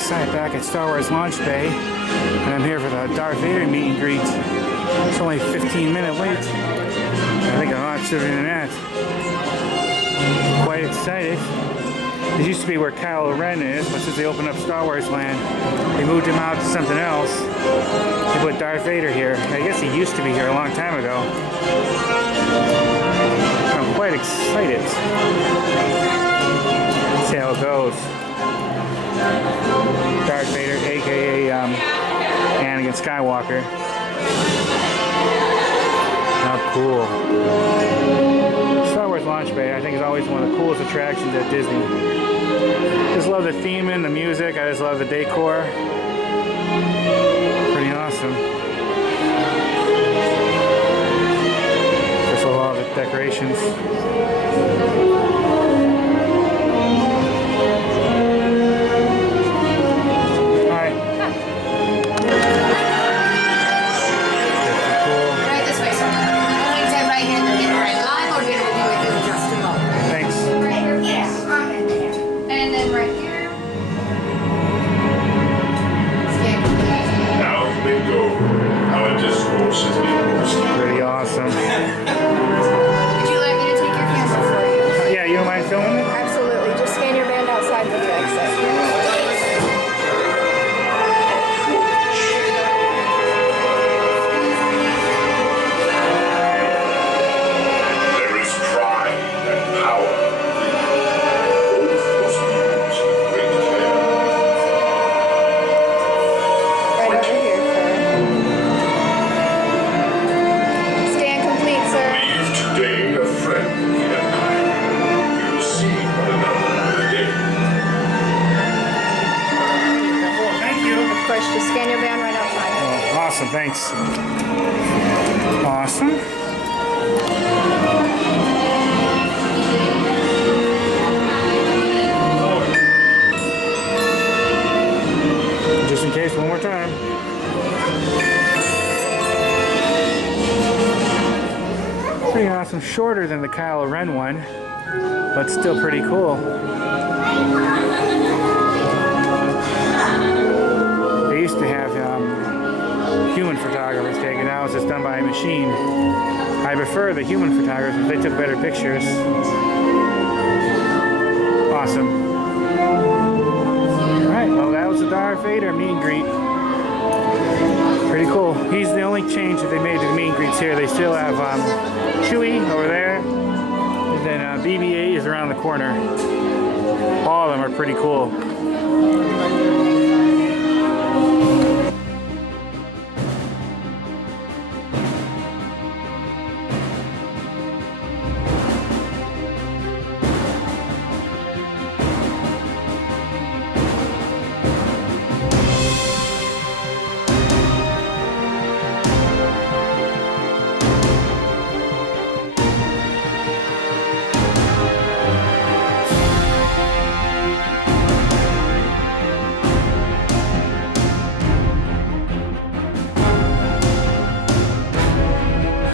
excited, back at Star Wars Launch Bay, and I'm here for the Darth Vader meet and greet. It's only a 15-minute wait. I think a lot sooner than that. Quite excited. This used to be where Kylo Ren is, but since they opened up Star Wars Land, they moved him out to something else. They put Darth Vader here. I guess he used to be here a long time ago. I'm quite excited. Let's see how it goes. Darth Vader, aka Anakin Skywalker. How cool. Star Wars Launch Bay, I think, is always one of the coolest attractions at Disney. Just love the theming, the music, I just love the decor. Pretty awesome. Just love all the decorations. Pretty awesome. Would you like me to take your camera for you? Yeah, you don't mind filming it? Absolutely. Just scan your band outside when you exit. There is pride and power. Both must be used with great care. Right over here, sir. Scan complete, sir. Leave today a friend and I. We will see one another again. Thank you. Of course, just scan your band right outside. Oh, awesome, thanks. Awesome. Just in case, one more time. Pretty awesome. Shorter than the Kylo Ren one, but still pretty cool. They used to have human photographers take it. Now it's just done by a machine. I prefer the human photographers. They took better pictures. Awesome. Alright, well that was the Darth Vader meet and greet. Pretty cool. He's the only change that they made to the meet and greets here. They still have Chewie over there. And then BB-8 is around the corner. All of them are pretty cool.